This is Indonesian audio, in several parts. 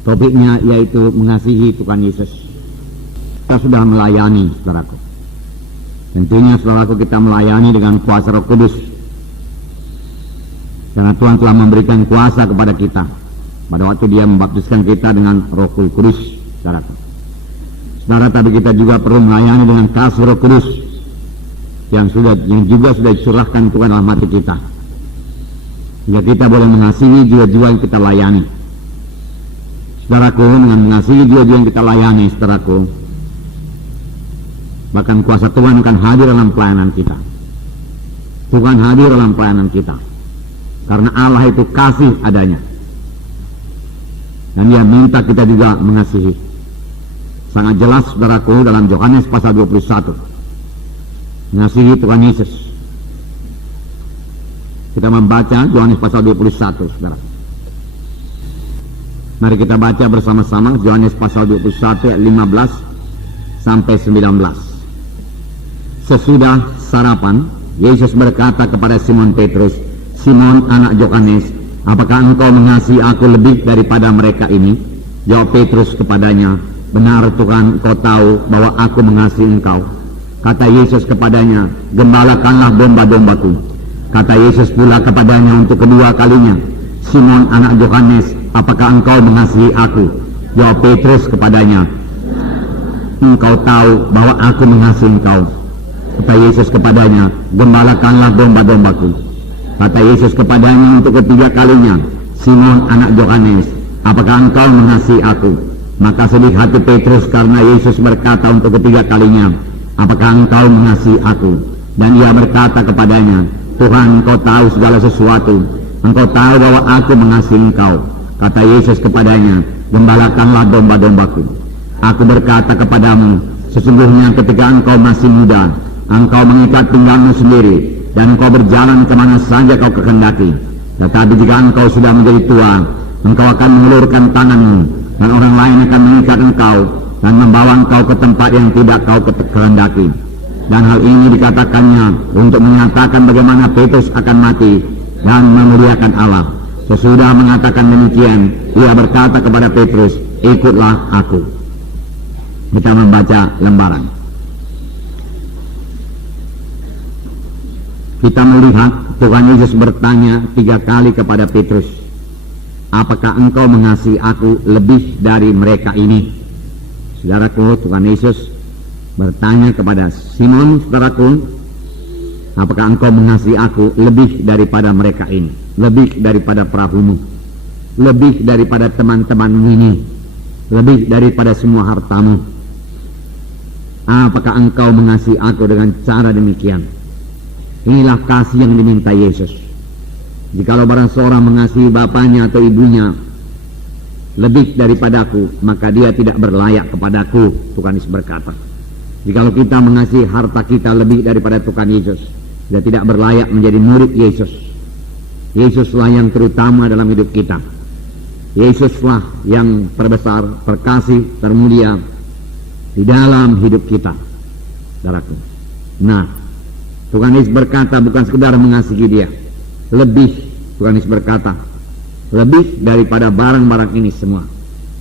Topiknya yaitu mengasihi Tuhan Yesus. Kita sudah melayani, saudaraku. Tentunya saudaraku, kita melayani dengan kuasa Roh Kudus. Karena Tuhan telah memberikan kuasa kepada kita pada waktu Dia membaptiskan kita dengan Roh Kudus, saudaraku. Saudara, tapi kita juga perlu melayani dengan kasih Roh Kudus yang juga sudah dicurahkan Tuhan dalam hati kita. Sehingga kita boleh mengasihi jiwa-jiwa yang kita layani. Saudaraku, dengan mengasihi jiwa-jiwa yang kita layani, saudaraku, bahkan kuasa Tuhan akan hadir dalam pelayanan kita. Tuhan hadir dalam pelayanan kita. Karena Allah itu kasih adanya. Dan Dia minta kita juga mengasihi. Sangat jelas, saudaraku, dalam Yohanes pasal 21. Mengasihi Tuhan Yesus. Kita membaca Yohanes pasal 21, saudara. Mari kita baca bersama-sama Yohanes pasal 21 ayat 15 sampai 19. Sesudah sarapan, Yesus berkata kepada Simon Petrus, "Simon anak Yohanes, apakah engkau mengasihi aku lebih daripada mereka ini?" Jawab Petrus kepadanya, "Benar Tuhan, Engkau tahu bahwa aku mengasihi engkau." Kata Yesus kepadanya, "Gembalakanlah domba-dombaku." Kata Yesus pula kepadanya untuk kedua kalinya, "Simon anak Yohanes, apakah engkau mengasihi aku?" Jawab Petrus kepadanya, "Engkau tahu bahwa aku mengasihi engkau." Kata Yesus kepadanya, "Gembalakanlah domba-dombaku." Kata Yesus kepadanya untuk ketiga kalinya, "Simon anak Yohanes, apakah engkau mengasihi aku?" Maka sedih hati Petrus karena Yesus berkata untuk ketiga kalinya, "Apakah engkau mengasihi aku?" Dan ia berkata kepadanya, "Tuhan, Engkau tahu segala sesuatu. Engkau tahu bahwa aku mengasihi engkau." Kata Yesus kepadanya, "Gembalakanlah domba-dombaku. Aku berkata kepadamu, sesungguhnya ketika engkau masih muda, engkau mengikat pinggangmu sendiri, dan engkau berjalan kemana saja kau kehendaki. Tetapi jika engkau sudah menjadi tua, engkau akan mengulurkan tanganmu, dan orang lain akan mengikat engkau, dan membawa engkau ke tempat yang tidak kau kehendaki." Dan hal ini dikatakannya untuk menyatakan bagaimana Petrus akan mati dan memuliakan Allah. Sesudah mengatakan demikian, ia berkata kepada Petrus, "Ikutlah aku." Kita membaca lembaran. Kita melihat Tuhan Yesus bertanya 3 kali kepada Petrus, "Apakah engkau mengasihi aku lebih dari mereka ini?" Saudaraku, Tuhan Yesus bertanya kepada Simon, saudaraku, "Apakah engkau mengasihi aku lebih daripada mereka ini? Lebih daripada perahumu? Lebih daripada teman-temanmu ini? Lebih daripada semua hartamu? Apakah engkau mengasihi aku dengan cara demikian?" Inilah kasih yang diminta Yesus. Jikalau barang seorang mengasihi bapaknya atau ibunya lebih daripadaku, maka dia tidak berlayak kepadaku, Tuhan Yesus berkata. Jikalau kita mengasihi harta kita lebih daripada Tuhan Yesus, dia tidak berlayak menjadi murid Yesus. Yesuslah yang terutama dalam hidup kita. Yesuslah yang terbesar, terkasih, termulia di dalam hidup kita, saudaraku. Nah, Tuhan Yesus berkata bukan sekedar mengasihi dia, lebih, Tuhan Yesus berkata, lebih daripada barang-barang ini semua,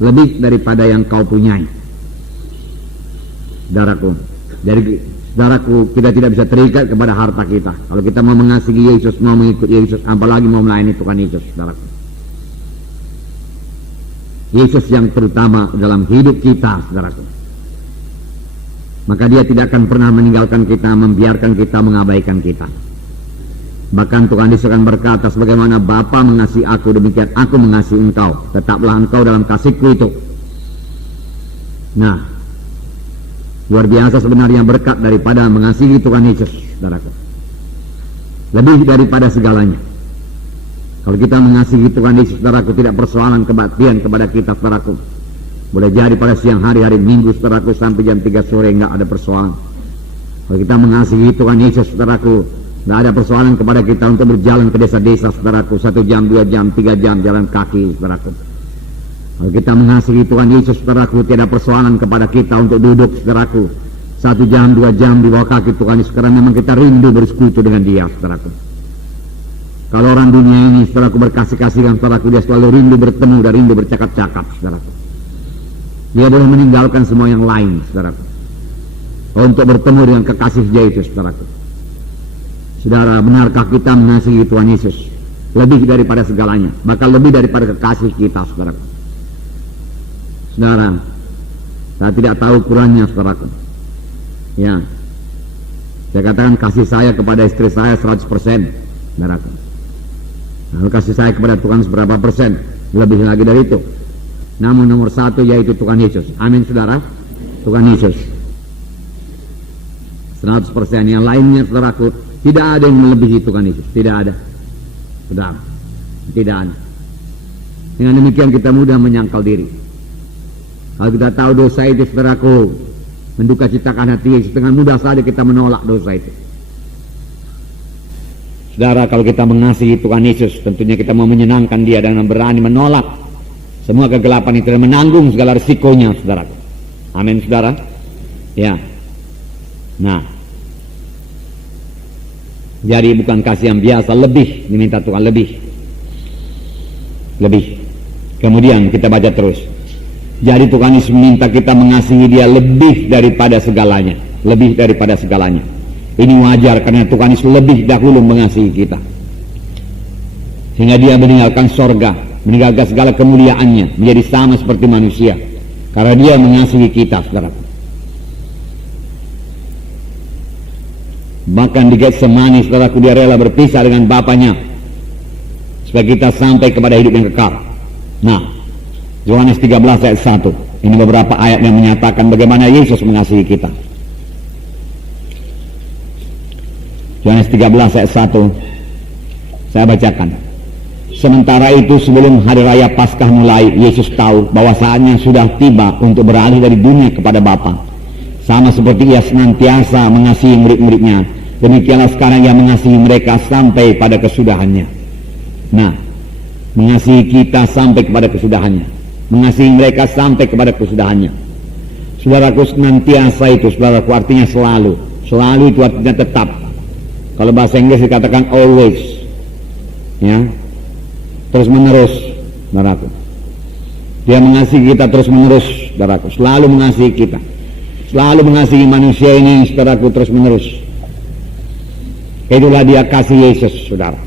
lebih daripada yang kau punyai. Saudaraku, jadi saudaraku, kita tidak bisa terikat kepada harta kita. Kalau kita mau mengasihi Yesus, mau mengikuti Yesus, apalagi mau melayani Tuhan Yesus, saudaraku. Yesus yang terutama dalam hidup kita, saudaraku. Maka dia tidak akan pernah meninggalkan kita, membiarkan kita, mengabaikan kita. Bahkan Tuhan Yesus akan berkata, "Sebagaimana Bapa mengasihi aku, demikian aku mengasihi engkau. Tetaplah engkau dalam kasihku itu." Nah, luar biasa sebenarnya berkat daripada mengasihi Tuhan Yesus, saudaraku. Lebih daripada segalanya. Kalau kita mengasihi Tuhan Yesus, saudaraku, tidak persoalan kebaktian kepada kita, saudaraku. Boleh jadi pada siang hari Minggu, saudaraku, sampai jam 3 sore enggak ada persoalan. Kalau kita mengasihi Tuhan Yesus, saudaraku, enggak ada persoalan kepada kita untuk berjalan ke desa-desa, saudaraku, 1 jam, 2 jam, 3 jam jalan kaki, saudaraku. Kalau kita mengasihi Tuhan Yesus, saudaraku, tidak ada persoalan kepada kita untuk duduk, saudaraku, 1 jam, 2 jam di bawah kaki Tuhan Yesus, karena memang kita rindu bersekutu dengan Dia, saudaraku. Kalau orang dunia ini, saudaraku, berkasih-kasihan, saudaraku, dia selalu rindu bertemu dan rindu bercakap-cakap, saudaraku. Dia boleh meninggalkan semua yang lain, saudaraku, untuk bertemu dengan kekasih dia itu, saudaraku. Saudara, benarkah kita mengasihi Tuhan Yesus lebih daripada segalanya, bahkan lebih daripada kekasih kita, saudaraku? Saudara, saya tidak tahu ukurannya, saudaraku. Ya, saya katakan kasih saya kepada istri saya 100%, saudaraku. Lalu kasih saya kepada Tuhan seberapa persen? Lebih lagi dari itu. Namun nomor satu yaitu Tuhan Yesus. Amin, saudara. Tuhan Yesus 100%. Yang lainnya, saudaraku, tidak ada yang melebihi Tuhan Yesus. Tidak ada, saudara. Tidak ada. Dengan demikian kita mudah menyangkal diri. Kalau kita tahu dosa itu, saudaraku, menduka citakan hati Yesus, dengan mudah saja kita menolak dosa itu. Saudara, kalau kita mengasihi Tuhan Yesus, tentunya kita mau menyenangkan dia dengan berani menolak semua kegelapan itu dan menanggung segala risikonya, saudara. Amin, saudara. Ya. Nah, jadi bukan kasih yang biasa, lebih diminta Tuhan, lebih. Kemudian kita baca terus. Jadi Tuhan Yesus meminta kita mengasihi dia lebih daripada segalanya, lebih daripada segalanya. Ini wajar karena Tuhan Yesus lebih dahulu mengasihi kita, sehingga dia meninggalkan sorga, meninggalkan segala kemuliaannya, menjadi sama seperti manusia, karena dia mengasihi kita, saudara. Bahkan di Getsemani, saudaraku, dia rela berpisah dengan Bapaknya supaya kita sampai kepada hidup yang kekal. Nah, Yohanes 13 ayat 1, ini beberapa ayat yang menyatakan bagaimana Yesus mengasihi kita. Yohanes 13 ayat 1, saya bacakan. Sementara itu sebelum hari raya Paskah mulai, Yesus tahu bahwa saatnya sudah tiba untuk beralih dari dunia kepada Bapa. Sama seperti ia senantiasa mengasihi murid-muridnya, demikianlah sekarang ia mengasihi mereka sampai pada kesudahannya. Nah, mengasihi kita sampai kepada kesudahannya, mengasihi mereka sampai kepada kesudahannya. Saudaraku, senantiasa itu, saudaraku, artinya selalu. Selalu itu artinya tetap. Kalau bahasa Inggris dikatakan always, ya, terus menerus, saudaraku. Dia mengasihi kita terus menerus, saudaraku, selalu mengasihi kita, selalu mengasihi manusia ini, saudaraku, terus menerus. Itulah dia kasih Yesus, saudara.